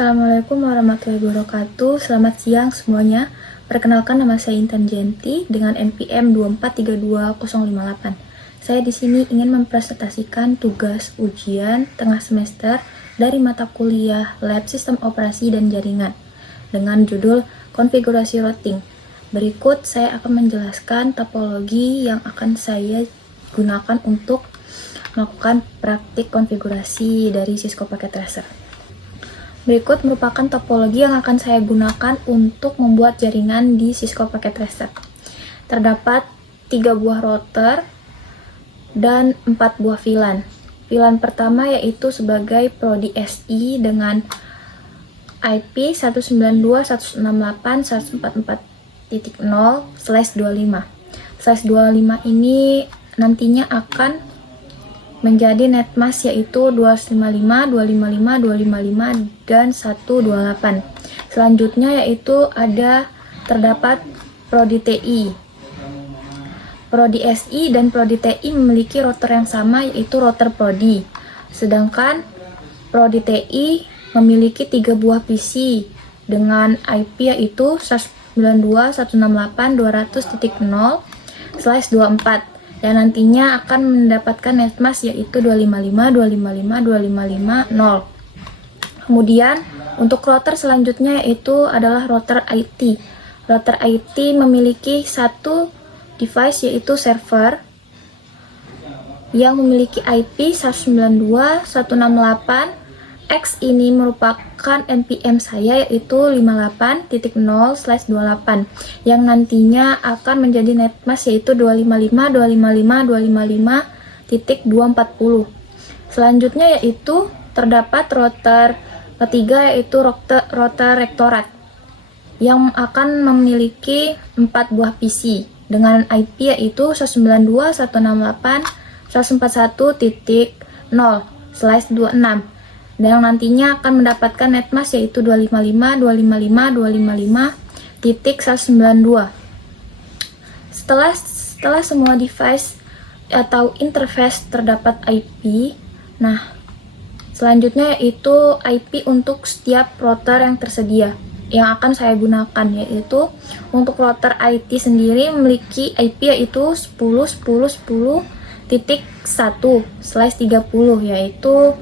Assalamualaikum warahmatullahi wabarakatuh. Selamat siang semuanya. Perkenalkan, nama saya Intan Jenti dengan NPM 2432058. Saya di sini ingin mempresentasikan tugas ujian tengah semester dari mata kuliah Lab Sistem Operasi dan Jaringan dengan judul Konfigurasi Routing. Berikut saya akan menjelaskan topologi yang akan saya gunakan untuk melakukan praktik konfigurasi dari Cisco Packet Tracer. Berikut merupakan topologi yang akan saya gunakan untuk membuat jaringan di Cisco Packet Tracer. Terdapat 3 buah router dan 4 buah VLAN. VLAN pertama yaitu sebagai Prodi SI dengan IP 192.168.144.0/25. /25 ini nantinya akan menjadi netmask yaitu 255, 255, 255, dan 128. Selanjutnya yaitu terdapat Prodi TI. Prodi SI dan Prodi TI memiliki router yang sama yaitu router Prodi. Sedangkan Prodi TI memiliki 3 buah PC dengan IP yaitu 192.168.200.0/24. Dan nantinya akan mendapatkan netmask yaitu 255, 255, 255, 0. Kemudian untuk router selanjutnya yaitu adalah router IT. Router IT memiliki satu device yaitu server yang memiliki IP 192.168. X ini merupakan NPM saya yaitu 58.0/28 yang nantinya akan menjadi netmask yaitu 255, 255, 255.240. Selanjutnya yaitu terdapat router ketiga yaitu router rektorat yang akan memiliki 4 buah PC dengan IP yaitu 192.168.141.0/26 dan nantinya akan mendapatkan netmask yaitu 255, 255, 255.192. Setelah semua device atau interface terdapat IP, nah selanjutnya yaitu IP untuk setiap router yang tersedia yang akan saya gunakan, yaitu untuk router IT sendiri memiliki IP yaitu 10.10.10.1/30 yaitu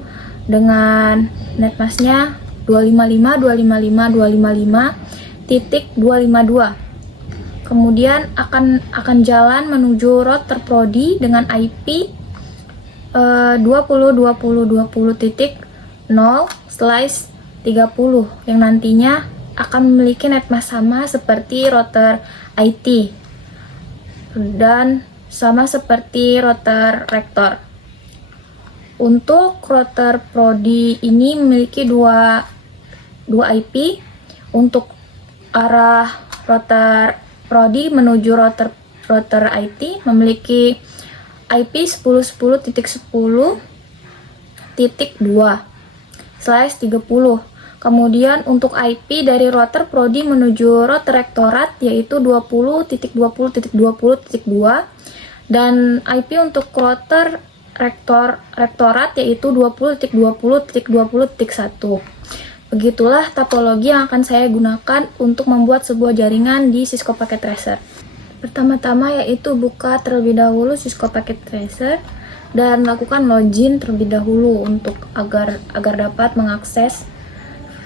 dengan netmasknya 255, 255, 255.252. Kemudian akan jalan menuju router Prodi dengan IP 20.20.20.0/30 yang nantinya akan memiliki netmask sama seperti router IT dan sama seperti router rektor. Untuk router Prodi ini memiliki dua IP. Untuk arah router Prodi menuju router IT memiliki IP 10.10.10.2/30. Kemudian untuk IP dari router Prodi menuju router rektorat yaitu 20.20.20.2 dan IP untuk router rektorat yaitu 20.20.20.1. Begitulah topologi yang akan saya gunakan untuk membuat sebuah jaringan di Cisco Packet Tracer. Pertama-tama yaitu buka terlebih dahulu Cisco Packet Tracer dan lakukan login terlebih dahulu untuk agar dapat mengakses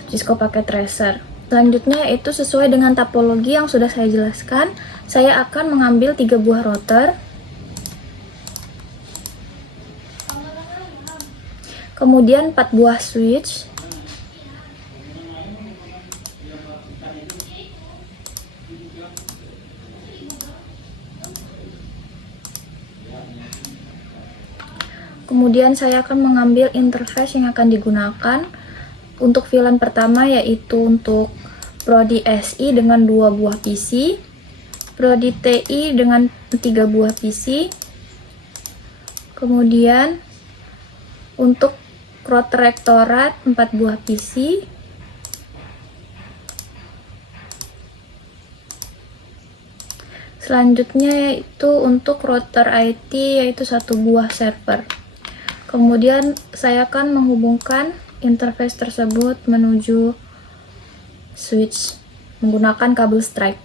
Cisco Packet Tracer. Selanjutnya yaitu sesuai dengan topologi yang sudah saya jelaskan, saya akan mengambil 3 buah router. Kemudian 4 buah switch, kemudian saya akan mengambil interface yang akan digunakan. Untuk VLAN pertama yaitu untuk Prodi SI dengan 2 buah PC, Prodi TI dengan 3 buah PC, kemudian untuk router rektorat 4 buah PC, selanjutnya yaitu untuk router IT yaitu 1 buah server. Kemudian saya akan menghubungkan interface tersebut menuju switch menggunakan kabel strike.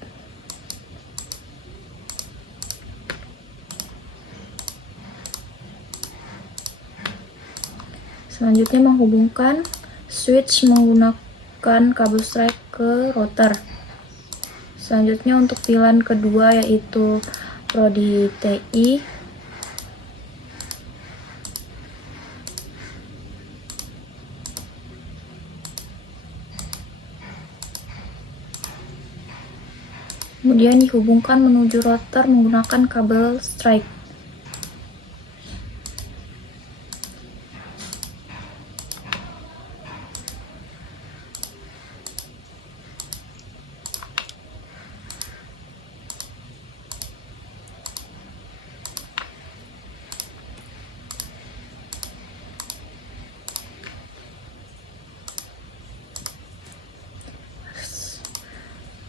Selanjutnya menghubungkan switch menggunakan kabel strike ke router. Selanjutnya untuk VLAN kedua yaitu Prodi TI. Kemudian dihubungkan menuju router menggunakan kabel strike.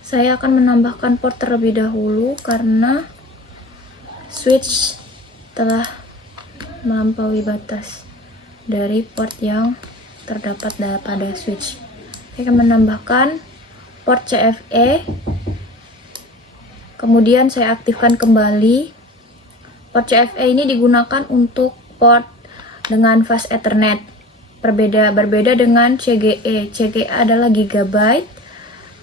Saya akan menambahkan port terlebih dahulu karena switch telah melampaui batas dari port yang terdapat pada switch. Saya akan menambahkan port CFE, kemudian saya aktifkan kembali. Port CFE ini digunakan untuk port dengan fast Ethernet, berbeda dengan CGE. CGE adalah gigabyte,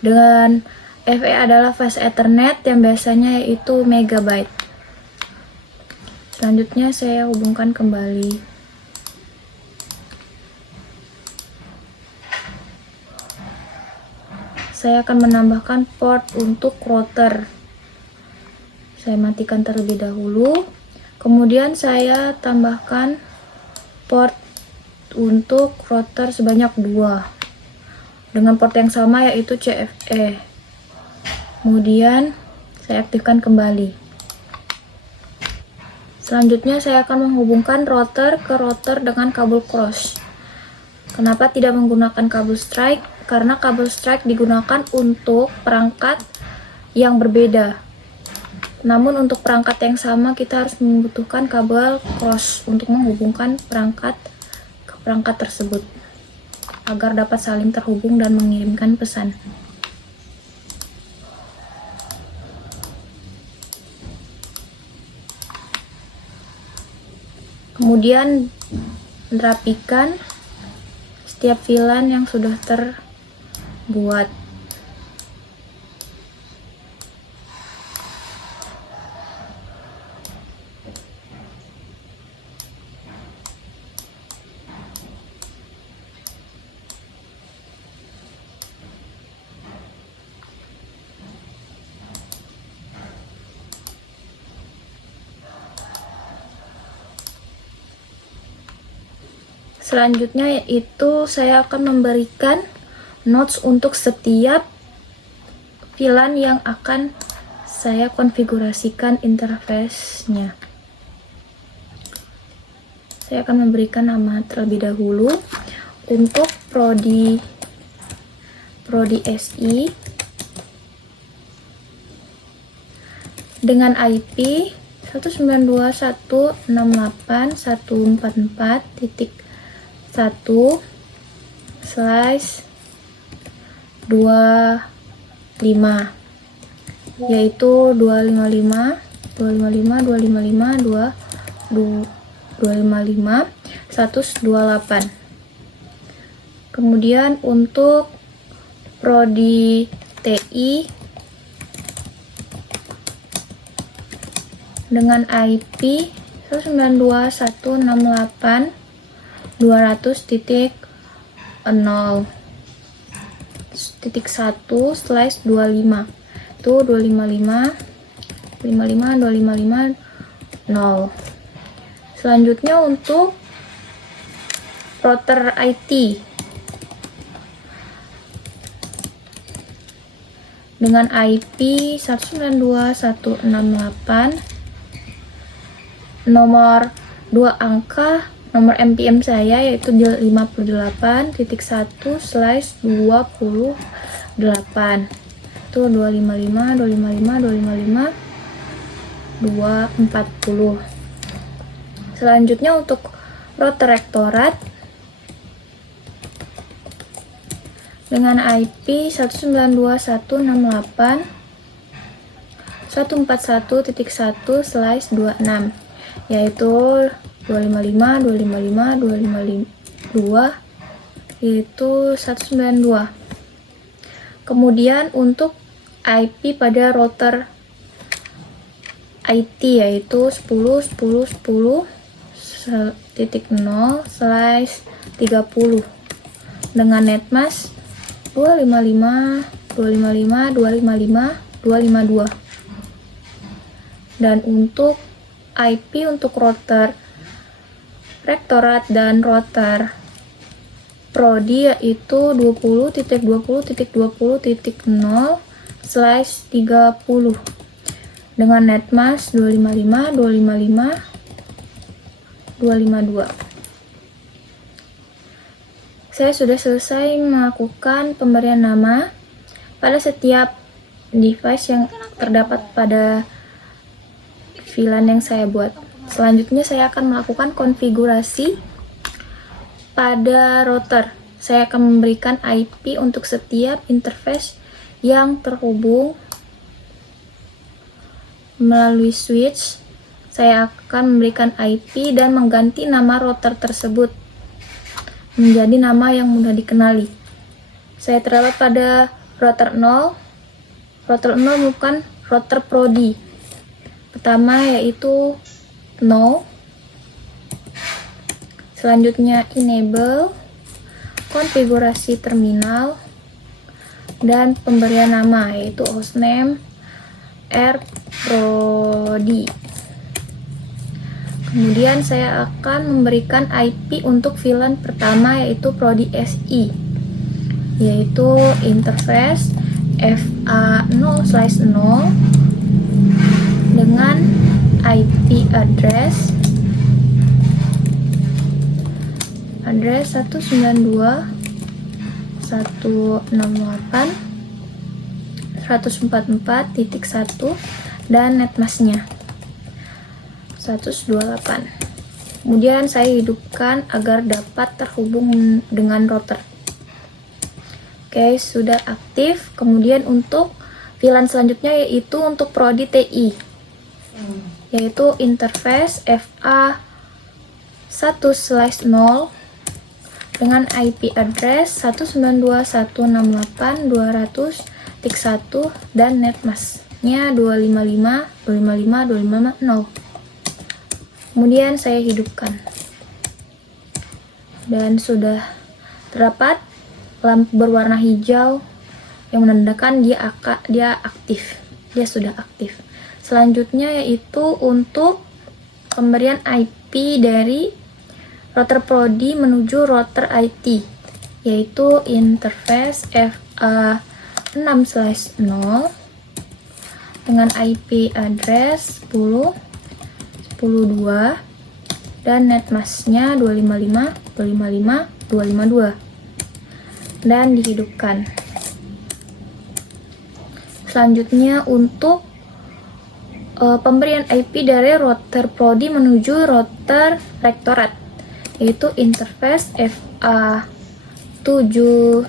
dengan FE adalah fast Ethernet yang biasanya yaitu megabyte. Selanjutnya saya hubungkan kembali. Saya akan menambahkan port untuk router. Saya matikan terlebih dahulu. Kemudian saya tambahkan port untuk router sebanyak 2 dengan port yang sama yaitu CFE. Kemudian saya aktifkan kembali. Selanjutnya saya akan menghubungkan router ke router dengan kabel cross. Kenapa tidak menggunakan kabel strike? Karena kabel strike digunakan untuk perangkat yang berbeda. Namun untuk perangkat yang sama kita harus membutuhkan kabel cross untuk menghubungkan perangkat ke perangkat tersebut agar dapat saling terhubung dan mengirimkan pesan. Kemudian rapikan setiap VLAN yang sudah terbuat. Selanjutnya yaitu saya akan memberikan nodes untuk setiap VLAN yang akan saya konfigurasikan interface-nya. Saya akan memberikan nama terlebih dahulu untuk Prodi SI dengan IP 192.168.144.1/25, yaitu 255, 128. Kemudian untuk Prodi TI dengan IP 192.168.200.0/1/25 itu 255.0. Selanjutnya untuk router IT dengan IP 192.168, nomor 2 angka nomor MPM saya yaitu 58.1/28 itu 255. Selanjutnya untuk router rektorat dengan IP 192.168.141.1/26, yaitu 255, 255, 252, yaitu 192. Kemudian untuk IP pada router IT yaitu 10.10.10/30 dengan netmask 255, 255, 255, 252. Dan untuk IP untuk router rektorat dan router prodi yaitu 20.20.20.0/30 dengan netmask 255, 255, 252. Saya sudah selesai melakukan pemberian nama pada setiap device yang terdapat pada VLAN yang saya buat. Selanjutnya saya akan melakukan konfigurasi pada router. Saya akan memberikan IP untuk setiap interface yang terhubung melalui switch. Saya akan memberikan IP dan mengganti nama router tersebut menjadi nama yang mudah dikenali. Saya terdapat pada router 0. Router 0 merupakan router prodi. Pertama yaitu no. Selanjutnya enable, konfigurasi terminal, dan pemberian nama yaitu hostname rprodi. Kemudian saya akan memberikan IP untuk VLAN pertama yaitu prodi SI, yaitu interface FA0/0 dengan IP address 192.168.144.1 dan netmasknya 128. Kemudian saya hidupkan agar dapat terhubung dengan router. Oke, sudah aktif. Kemudian untuk VLAN selanjutnya yaitu untuk prodi TI, yaitu interface FA1/0 dengan IP address 192.168.200.1 dan netmasknya 255, 255, 250. Kemudian saya hidupkan dan sudah terdapat lampu berwarna hijau yang menandakan dia aktif. Dia sudah aktif. Selanjutnya yaitu untuk pemberian IP dari router prodi menuju router IT, yaitu interface FA6/0 dengan IP address 10.10.2 dan netmasknya 255, 255, 252 dan dihidupkan. Selanjutnya untuk pemberian IP dari router prodi menuju router rektorat, yaitu interface FA7/0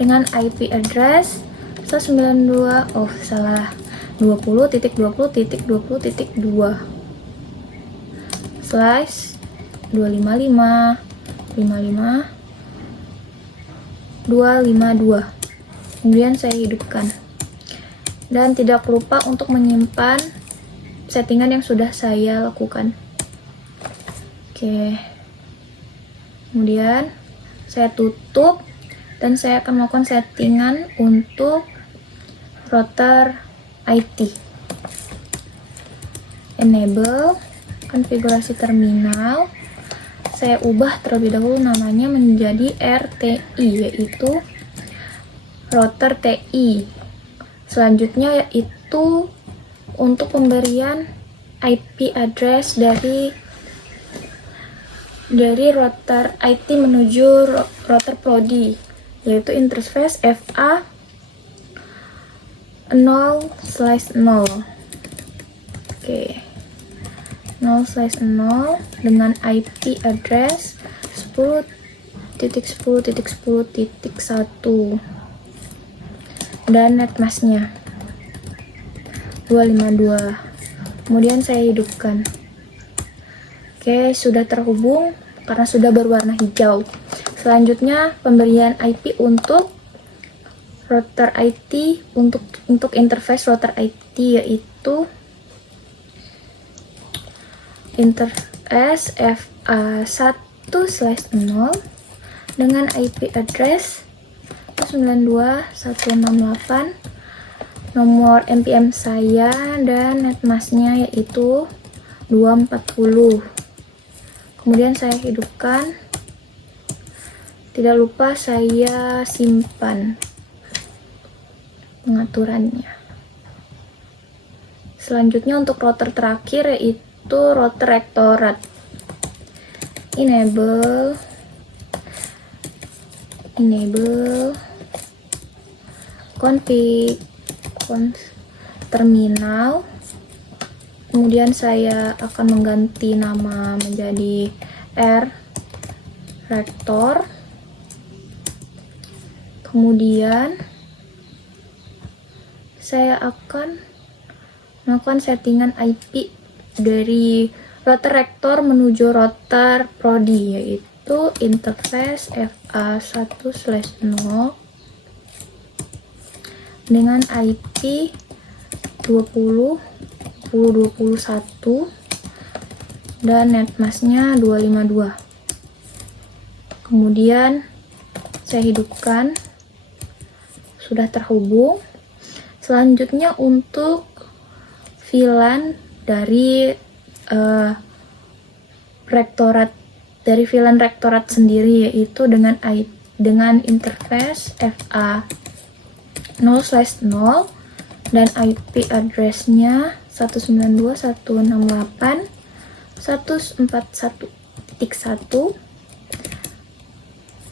dengan IP address 20.20.20.2/255 kemudian saya hidupkan dan tidak lupa untuk menyimpan settingan yang sudah saya lakukan. Oke, kemudian saya tutup dan saya akan melakukan settingan untuk router IT. Enable, konfigurasi terminal, saya ubah terlebih dahulu namanya menjadi RTI, yaitu router TI. Selanjutnya yaitu untuk pemberian IP address dari router IT menuju router prodi, yaitu interface FA0/0. Oke, 0/0 dengan IP address 10.10.10.1 dan netmasknya 252. Kemudian saya hidupkan. Oke, sudah terhubung karena sudah berwarna hijau. Selanjutnya pemberian IP untuk router IT, untuk interface router IT, yaitu interface FA1/0 dengan IP address 192.168, nomor NPM saya, dan netmasknya yaitu 240. Kemudian saya hidupkan. Tidak lupa saya simpan pengaturannya. Selanjutnya untuk router terakhir yaitu router rektorat. Enable config terminal. Kemudian saya akan mengganti nama menjadi R rektor. Kemudian saya akan melakukan settingan IP dari router rektor menuju router prodi, yaitu interface FA1/0 dengan IP 20.10.21 dan netmasknya 252. Kemudian saya hidupkan. Sudah terhubung. Selanjutnya untuk VLAN dari rektorat, VLAN rektorat sendiri, yaitu dengan interface FA0/0 dan IP addressnya 192.168.141.1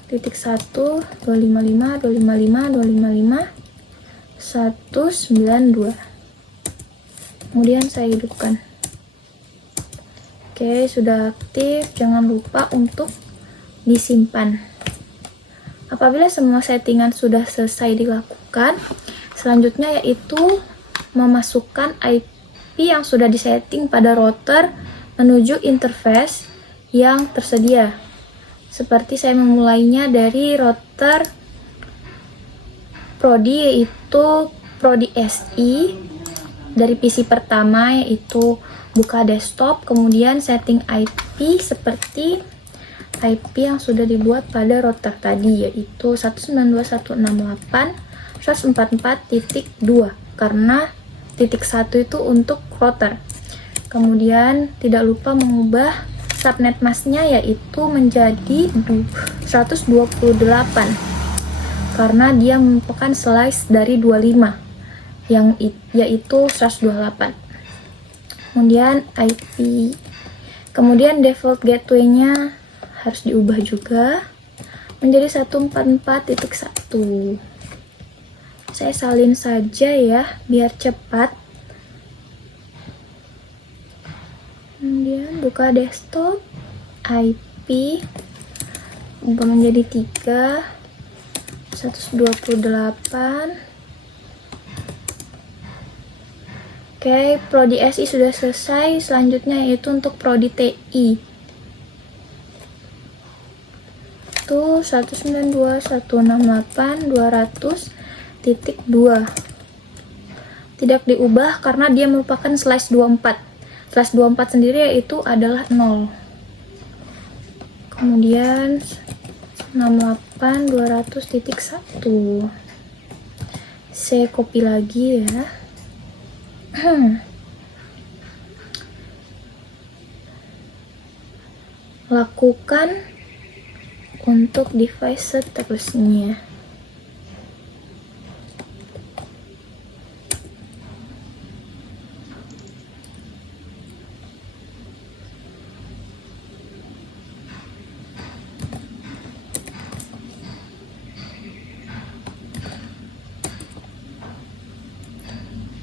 255.255.255.192. Kemudian saya hidupkan. Oke, sudah aktif. Jangan lupa untuk disimpan. Apabila semua settingan sudah selesai dilakukan, selanjutnya yaitu memasukkan IP yang sudah disetting pada router menuju interface yang tersedia. Seperti saya memulainya dari router prodi, yaitu prodi SI, dari PC pertama yaitu buka desktop, kemudian setting IP seperti IP yang sudah dibuat pada router tadi, yaitu 192.168.144.2 karena titik 1 itu untuk router. Kemudian tidak lupa mengubah subnet masknya yaitu menjadi 128 karena dia merupakan slice dari 25 yaitu 128. Kemudian IP, kemudian default gateway-nya harus diubah juga menjadi 144.1. Saya salin saja ya biar cepat. Kemudian buka desktop, IP ubah menjadi 3, 128. Oke, prodi SI sudah selesai. Selanjutnya yaitu untuk prodi TI. Itu 192.168.200.2. Tidak diubah karena dia merupakan slash 24. Slash 24 sendiri yaitu adalah 0. Kemudian 68.200.1. Saya copy lagi ya. Lakukan untuk device seterusnya.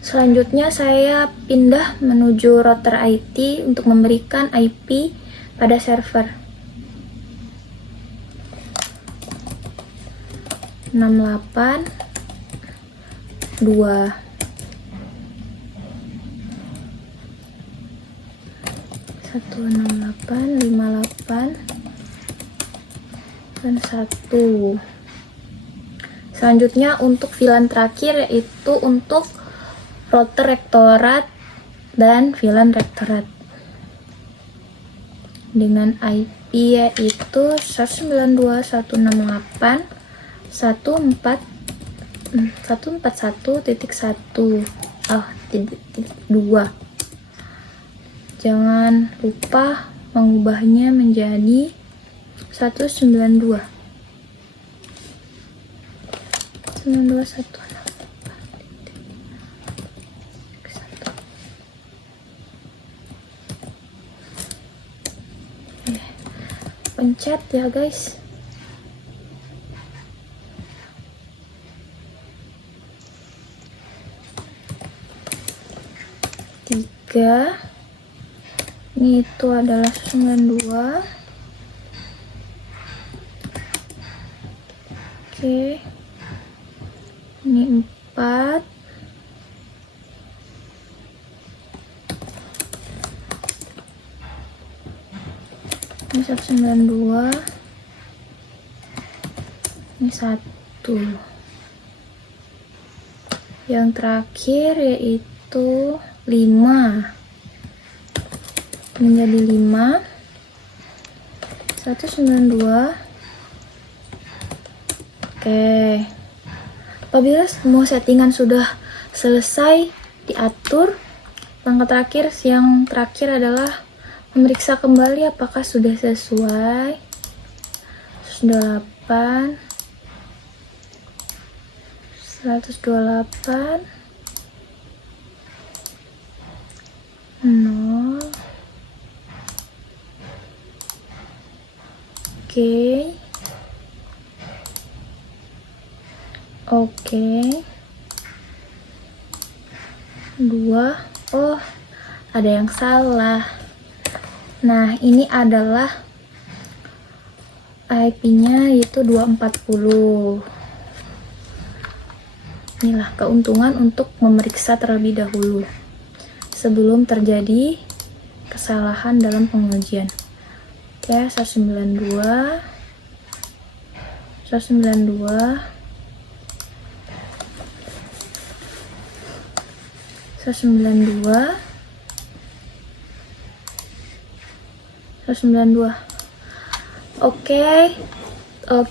Selanjutnya saya pindah menuju router IT untuk memberikan IP pada server. 68 2 168 58 dan 1. Selanjutnya untuk VLAN terakhir yaitu untuk router rektorat dan VLAN rektorat dengan IP yaitu 192.168.141.1 Jangan lupa mengubahnya menjadi 192. 192.168.1. Pencet ya guys. Tiga. Ini itu adalah 92. Oke. Ini 4. Ini 192. Ini 1. Yang terakhir yaitu 5. Menjadi 5. 192. Oke. Apabila semua settingan sudah selesai diatur, langkah terakhir yang terakhir adalah memeriksa kembali apakah sudah sesuai. 128 128 0. Oke. 2. Oh, ada yang salah. Nah, ini adalah IP-nya yaitu 240. Inilah keuntungan untuk memeriksa terlebih dahulu sebelum terjadi kesalahan dalam pengujian. Oke, 192 192 192 192. Oke,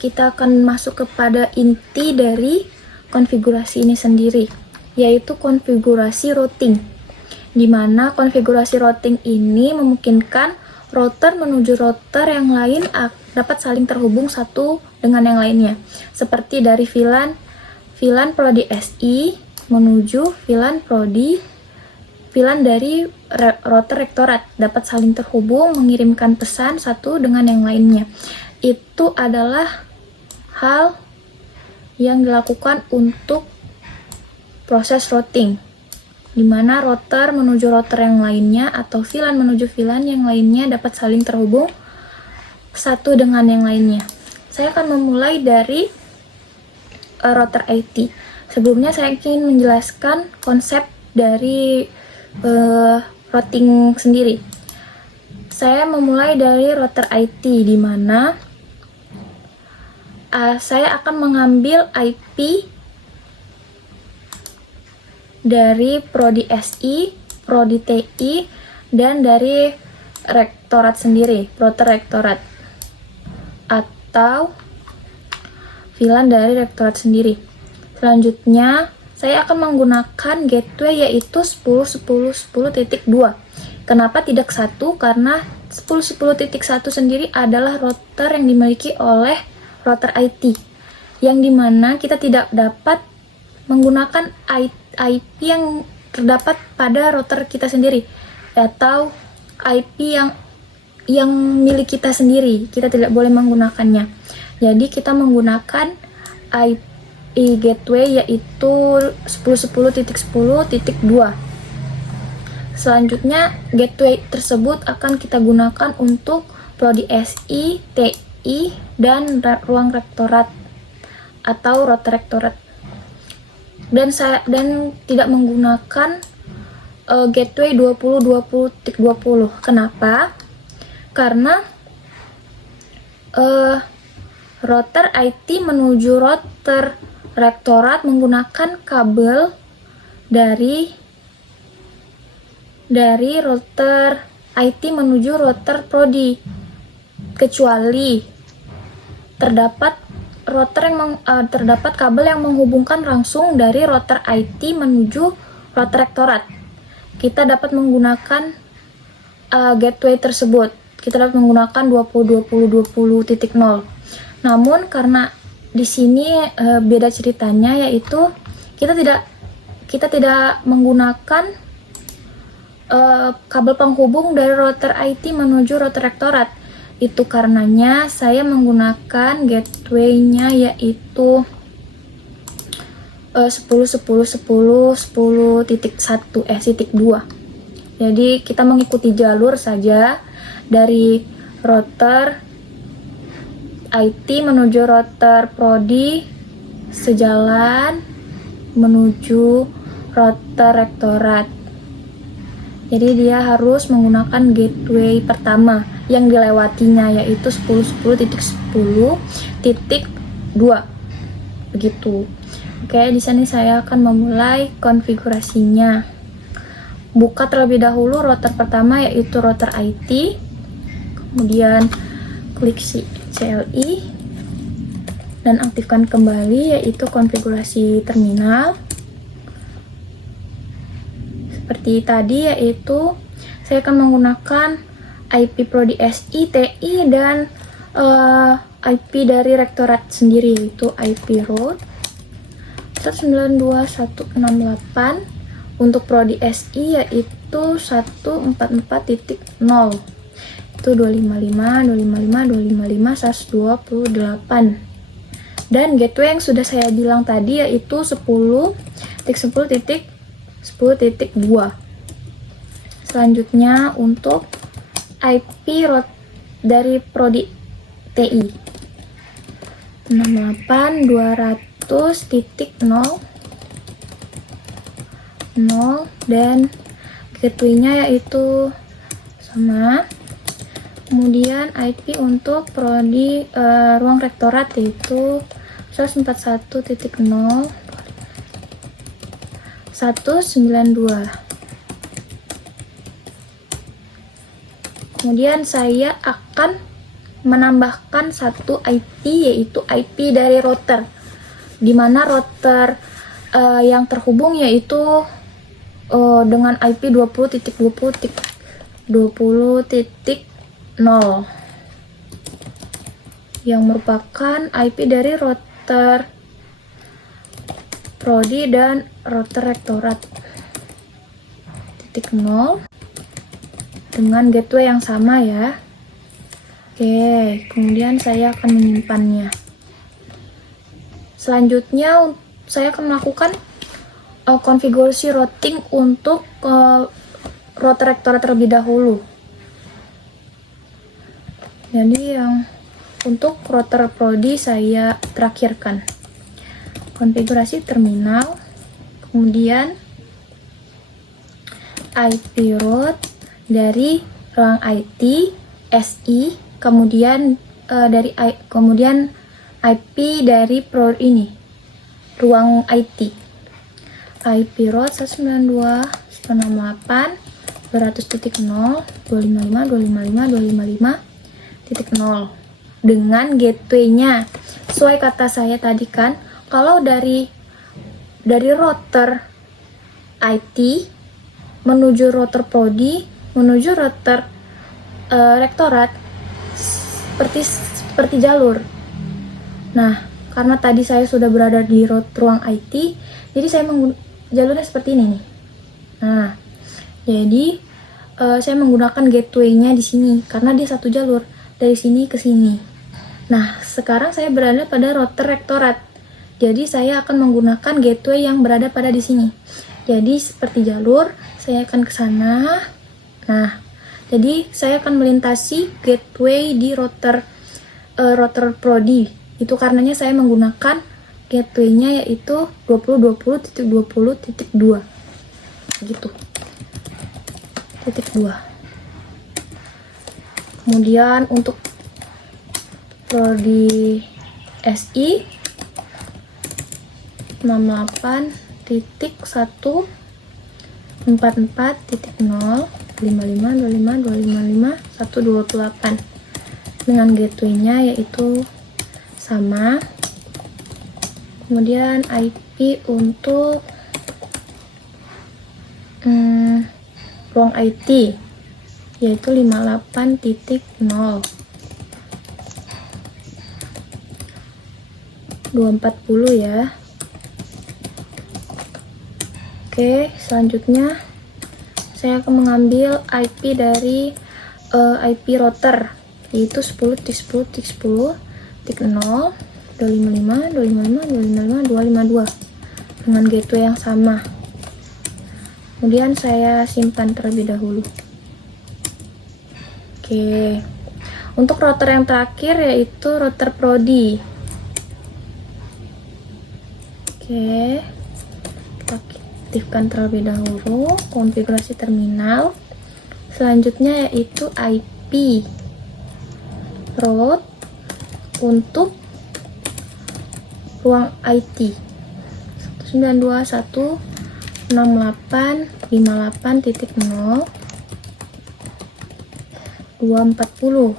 kita akan masuk kepada inti dari konfigurasi ini sendiri, yaitu konfigurasi routing, di mana konfigurasi routing ini memungkinkan router menuju router yang lain dapat saling terhubung satu dengan yang lainnya, seperti dari VLAN Prodi SI menuju VLAN dari router rektorat dapat saling terhubung, mengirimkan pesan satu dengan yang lainnya. Itu adalah hal yang dilakukan untuk proses routing, di mana router menuju router yang lainnya atau VLAN menuju VLAN yang lainnya dapat saling terhubung satu dengan yang lainnya. Saya akan memulai dari router IT. Sebelumnya saya ingin menjelaskan konsep dari routing sendiri. Saya memulai dari router IT, di mana saya akan mengambil IP dari Prodi SI, Prodi TI, dan dari rektorat sendiri, router rektorat, atau VLAN dari rektorat sendiri. Selanjutnya, saya akan menggunakan gateway yaitu 10.10.10.2. Kenapa tidak 1? Karena 10.10.1 sendiri adalah router yang dimiliki oleh router IT, yang dimana kita tidak dapat menggunakan IP yang terdapat pada router kita sendiri atau IP yang milik kita sendiri. Kita tidak boleh menggunakannya. Jadi kita menggunakan IP gateway yaitu 10.10.10.2. Selanjutnya gateway tersebut akan kita gunakan untuk Prodi SI, TI, dan ruang rektorat atau rotor rektorat. Dan tidak menggunakan gateway 2020.20. Kenapa? Karena router IT menuju router rektorat menggunakan kabel dari router IT menuju router prodi, kecuali terdapat kabel yang menghubungkan langsung dari router IT menuju router rektorat. Kita dapat menggunakan gateway tersebut. Kita dapat menggunakan 20.20.20.0. Namun karena di sini beda ceritanya, yaitu kita tidak menggunakan kabel penghubung dari router IT menuju router rektorat. Itu karenanya saya menggunakan gateway-nya yaitu 10.10.10.10.1 Jadi kita mengikuti jalur saja dari router IT menuju router prodi, sejalan menuju router rektorat. Jadi dia harus menggunakan gateway pertama yang dilewatinya, yaitu 10.10.10.2 begitu. Oke, di sini saya akan memulai konfigurasinya. Buka terlebih dahulu router pertama, yaitu router IT. Kemudian klik CLI dan aktifkan kembali, yaitu konfigurasi terminal. Seperti tadi, yaitu saya akan menggunakan IP Prodi SI, TI, dan IP dari rektorat sendiri, yaitu IP route 192.168. Untuk Prodi SI yaitu 144.0, itu 255.255.255.128. Dan gateway yang sudah saya bilang tadi yaitu 10.10.10.2. Selanjutnya untuk IP route dari Prodi TI 68.200.0 dan gateway-nya yaitu sama. Kemudian IP untuk prodi ruang rektorat yaitu 141.0.192. Kemudian saya akan menambahkan satu IP, yaitu IP dari router, dimana router yang terhubung yaitu dengan IP 20.20.20.0 yang merupakan IP dari router prodi dan router rektorat .0 dengan gateway yang sama ya. Oke, kemudian saya akan menyimpannya. Selanjutnya saya akan melakukan konfigurasi routing untuk router rektorat terlebih dahulu. Jadi yang untuk router prodi saya terakhirkan. Konfigurasi terminal, kemudian IP route dari ruang IT SI, kemudian kemudian IP dari ruang IT. IP route 192.168.200.0 255.255.255.0 dengan gateway-nya. Sesuai kata saya tadi kan, kalau dari router IT menuju router prodi menuju router rektorat seperti jalur. Nah, karena tadi saya sudah berada di ruang IT, jadi saya jalurnya seperti ini nih. Nah, jadi saya menggunakan gateway-nya di sini karena dia satu jalur dari sini ke sini. Nah, sekarang saya berada pada router rektorat. Jadi saya akan menggunakan gateway yang berada pada di sini. Jadi seperti jalur, saya akan ke sana. Nah, jadi saya akan melintasi gateway di router prodi. Itu karenanya saya menggunakan gateway-nya yaitu 20.20.20.2 gitu, titik 2. Kemudian untuk prodi SI 68.44.0 55.25.25.128 dengan gateway-nya yaitu sama. Kemudian IP untuk ruang IT yaitu 58.0 240 ya. Oke, selanjutnya saya akan mengambil IP dari IP router yaitu 10.10.10.0 255 255 255 252 dengan gateway yang sama. Kemudian saya simpan terlebih dahulu. Oke, untuk router yang terakhir yaitu router prodi. Oke, kita aktifkan terlebih dahulu konfigurasi terminal. Selanjutnya yaitu IP route untuk ruang IT 192.168.58.0 240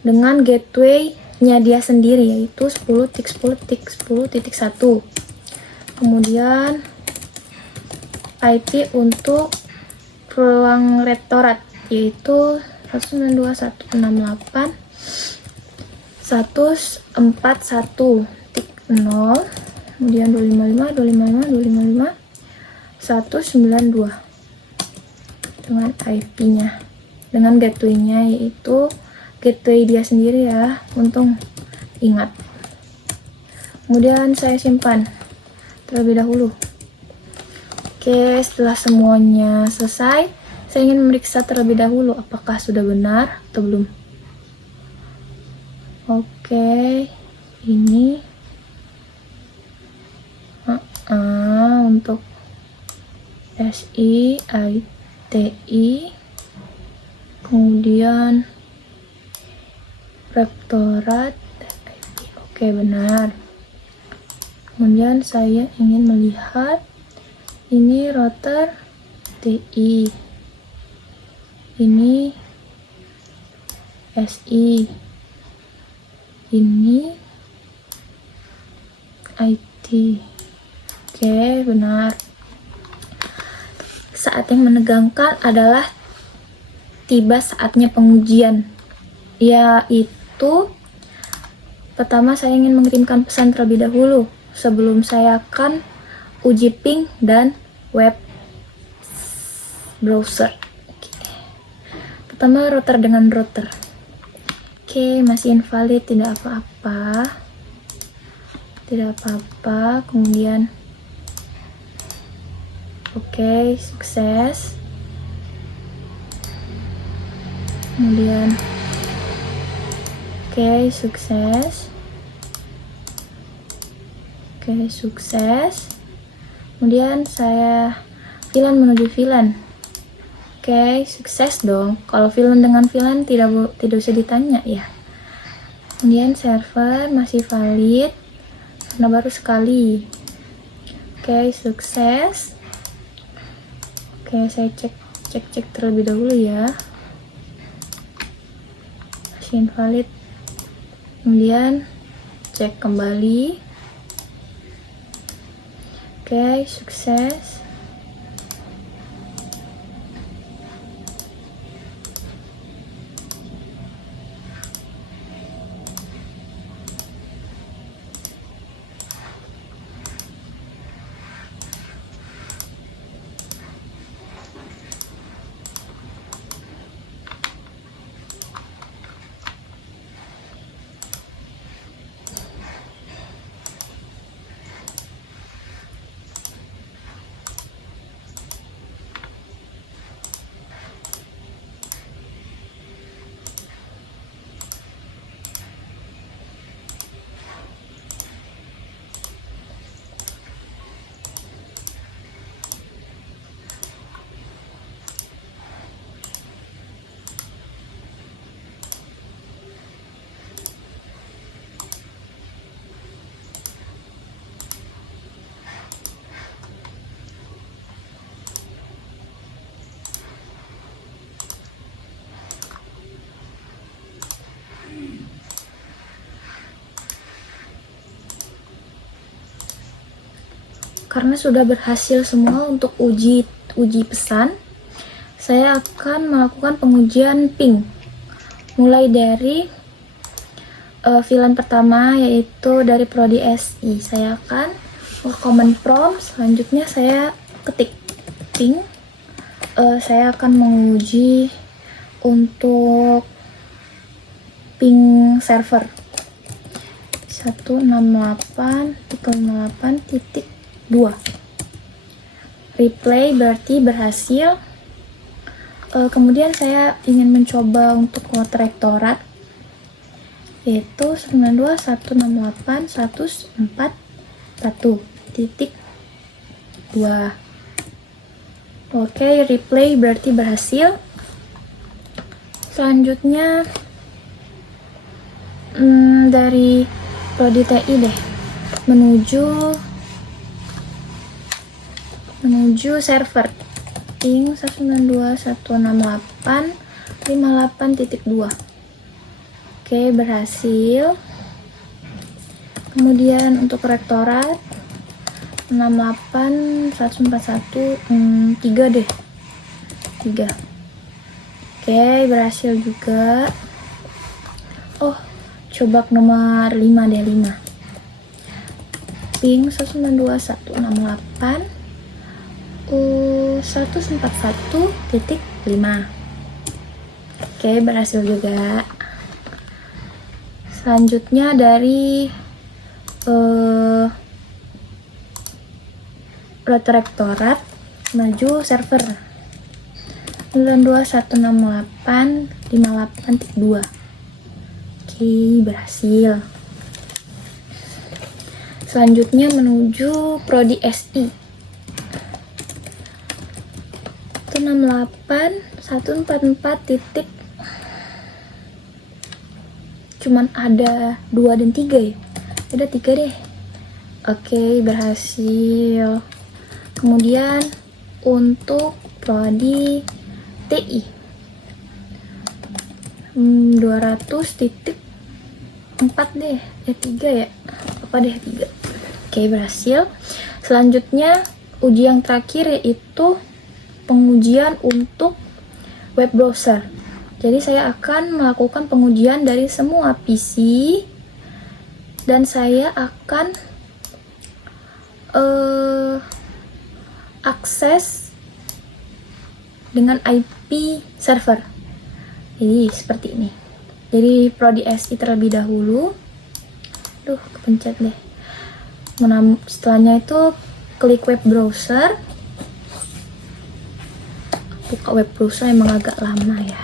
dengan gateway-nya dia sendiri yaitu 10.10.10.1. Kemudian IP untuk ruang rektorat yaitu 192.168.141.0, kemudian 255 192 dengan IP-nya, dengan gateway-nya yaitu gateway dia sendiri ya, untung ingat. Kemudian saya simpan terlebih dahulu. Oke, setelah semuanya selesai, saya ingin memeriksa terlebih dahulu apakah sudah benar atau belum. Oke, ini untuk SI, ITI, kemudian rektorat, oke benar. Kemudian saya ingin melihat ini router TI, ini SI, ini IT. Oke, benar. Saat yang menegangkan adalah tiba saatnya pengujian, yaitu pertama saya ingin mengirimkan pesan terlebih dahulu sebelum saya akan uji ping dan web browser. Pertama router dengan router. Oke, masih invalid, tidak apa-apa. Kemudian oke, sukses. Kemudian oke, sukses. Kemudian saya VLAN menuju VLAN. Oke, sukses dong. Kalau VLAN dengan VLAN tidak usah ditanya ya. Kemudian server masih valid karena baru sekali. Oke, sukses. Oke, saya cek terlebih dahulu ya. Masih invalid. Kemudian cek kembali. Oke, sukses. karena sudah berhasil semua untuk uji pesan, saya akan melakukan pengujian ping. Mulai dari VLAN pertama, yaitu dari Prodi SI. Saya akan command prompt, selanjutnya saya ketik ping. Saya akan menguji untuk ping server 168.58.2. Replay berarti berhasil. Kemudian saya ingin mencoba untuk kuota rektorat, yaitu 92.168.141.2. Oke, replay berarti berhasil. Selanjutnya dari Prodi TI deh, menuju server ping 192.168.58.2. Oke, berhasil. Kemudian untuk rektorat 68.141, 3 deh, 3. Oke, berhasil juga. Oh, coba nomor 5 deh, 5. Ping 192.168.141.5. Oke, berhasil juga. Selanjutnya dari rektorat menuju server 92.168.58.2. Oke, berhasil. Selanjutnya menuju Prodi SI 168.144. Cuman ada 2 dan 3 ya. Udah 3 deh. Oke, berhasil. Kemudian untuk Prodi TI 200.4 deh. 3 ya. Apa deh, 3. Oke, berhasil. Selanjutnya uji yang terakhir yaitu pengujian untuk web browser. Jadi saya akan melakukan pengujian dari semua PC dan saya akan akses dengan IP server. Jadi seperti ini. Jadi Prodi SI terlebih dahulu. Kepencet deh. Setelahnya itu klik web browser. Buka web browser emang agak lama ya.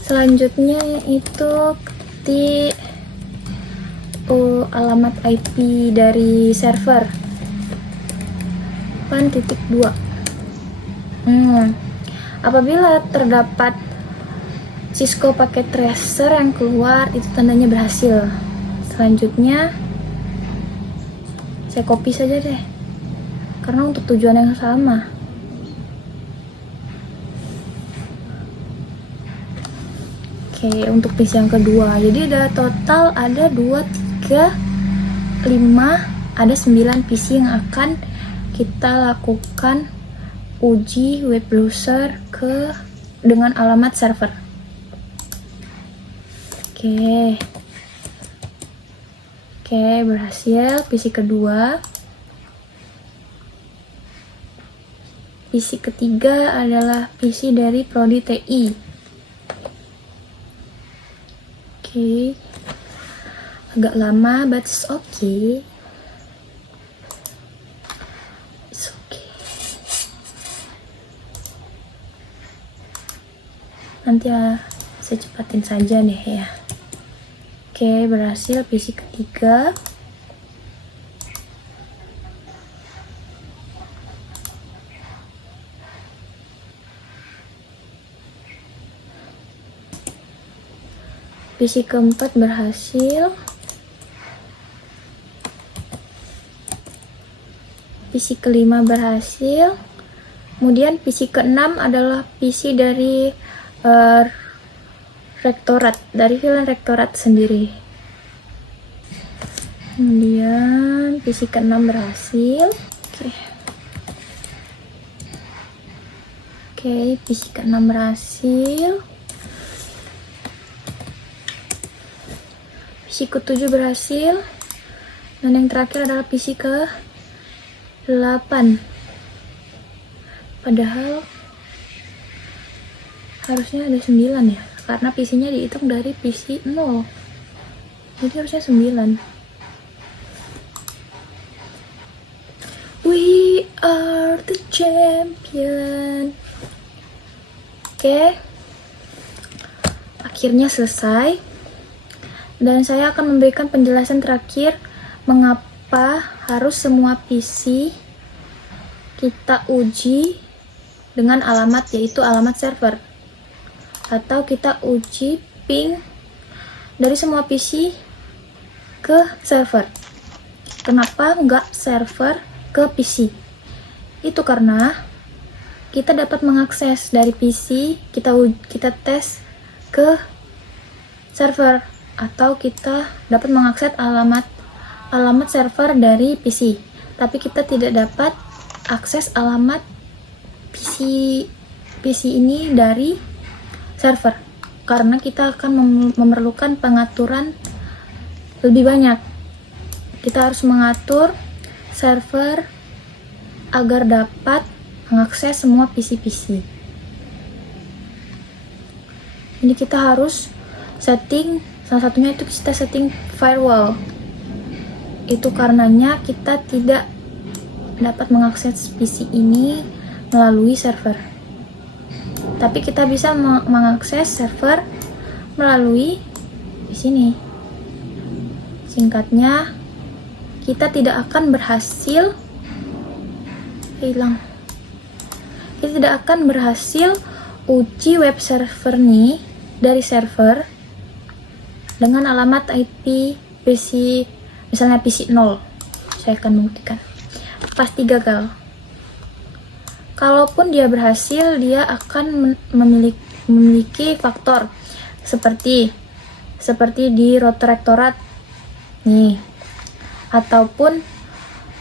Selanjutnya itu ketik alamat IP dari server 8.2. Apabila terdapat Cisco packet tracer yang keluar, itu tandanya berhasil. Selanjutnya saya copy saja deh, karena untuk tujuan yang sama. Oke, untuk PC yang kedua, jadi ada total ada 2, 3, 5, ada 9 PC yang akan kita lakukan uji web browser dengan alamat server. Oke, berhasil. PC kedua. PC ketiga adalah PC dari Prodi TI. Oke, agak lama, but it's okay. It's okay. Nanti saya cepatin saja deh ya. Oke, berhasil PC ketiga. PC keempat berhasil. PC kelima berhasil. Kemudian PC keenam adalah PC dari rektorat, dari VLAN rektorat sendiri. Kemudian PC keenam berhasil. Oke, Oke. Oke, PC ke-6 berhasil. PC ke-7 berhasil. Dan yang terakhir adalah PC ke-8. Padahal harusnya ada 9 ya, karena PC-nya dihitung dari PC 0. Jadi harusnya 9. We are the champion. Oke, akhirnya selesai. Dan saya akan memberikan penjelasan terakhir mengapa harus semua PC kita uji dengan alamat, yaitu alamat server, atau kita uji ping dari semua PC ke server. Kenapa nggak server ke PC? Itu karena kita dapat mengakses dari PC, kita tes ke server, atau kita dapat mengakses alamat server dari PC, tapi kita tidak dapat akses alamat PC ini dari server, karena kita akan memerlukan pengaturan lebih banyak. Kita harus mengatur server agar dapat mengakses semua PC. Ini kita harus setting, salah satunya itu kita setting firewall. Itu karenanya kita tidak dapat mengakses PC ini melalui server, tapi kita bisa mengakses server melalui di sini. Singkatnya, kita tidak akan berhasil kita tidak akan berhasil uji web server nih dari server dengan alamat IP PC, misalnya PC 0. Saya akan membuktikan. Pasti gagal. Kalaupun dia berhasil, dia akan memiliki faktor seperti di router rektorat nih, ataupun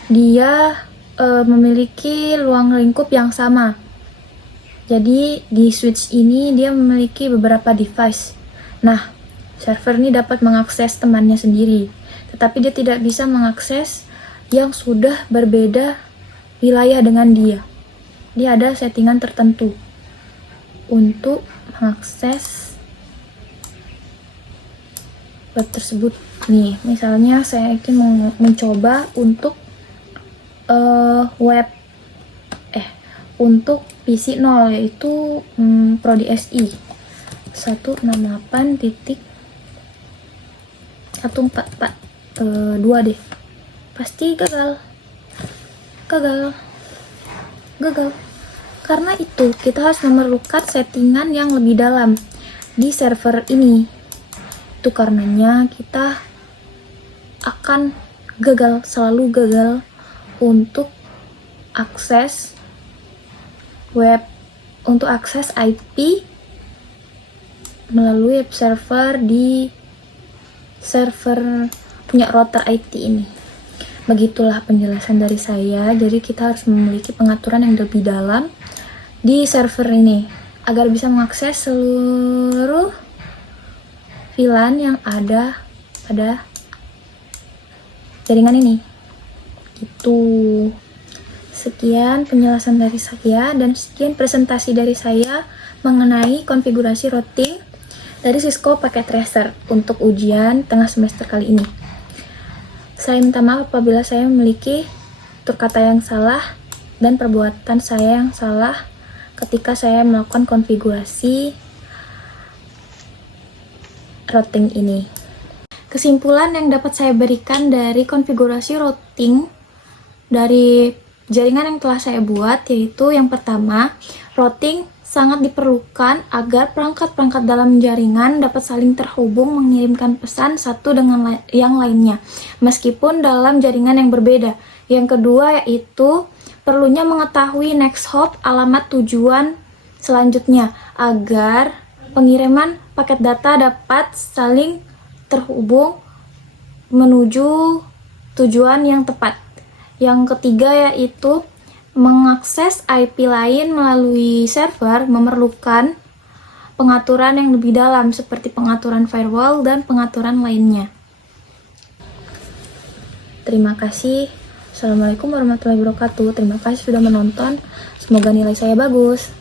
dia memiliki ruang lingkup yang sama. Jadi di switch ini dia memiliki beberapa device. Nah, server ini dapat mengakses temannya sendiri, tetapi dia tidak bisa mengakses yang sudah berbeda wilayah dengan dia. Dia ada settingan tertentu untuk mengakses web tersebut. Nih, misalnya saya ingin mencoba untuk untuk PC 0, yaitu Prodi SI 168.144.2 deh. Pasti gagal. Karena itu kita harus memerlukan settingan yang lebih dalam di server ini. Itu karenanya kita akan selalu gagal untuk akses web, untuk akses IP melalui web server di server punya router IT ini. Begitulah penjelasan dari saya. Jadi kita harus memiliki pengaturan yang lebih dalam di server ini agar bisa mengakses seluruh VLAN yang ada pada jaringan ini. Gitu. Sekian penjelasan dari saya dan sekian presentasi dari saya mengenai konfigurasi routing dari Cisco Packet Tracer untuk ujian tengah semester kali ini. Saya minta maaf apabila saya memiliki tutur kata yang salah dan perbuatan saya yang salah ketika saya melakukan konfigurasi routing ini. Kesimpulan yang dapat saya berikan dari konfigurasi routing dari jaringan yang telah saya buat, yaitu yang pertama, routing sangat diperlukan agar perangkat-perangkat dalam jaringan dapat saling terhubung mengirimkan pesan satu dengan yang lainnya, meskipun dalam jaringan yang berbeda. Yang kedua yaitu perlunya mengetahui next hop, alamat tujuan selanjutnya, agar pengiriman paket data dapat saling terhubung menuju tujuan yang tepat. Yang ketiga yaitu mengakses IP lain melalui server memerlukan pengaturan yang lebih dalam seperti pengaturan firewall dan pengaturan lainnya. Terima kasih. Assalamualaikum warahmatullahi wabarakatuh. Terima kasih sudah menonton. Semoga nilai saya bagus.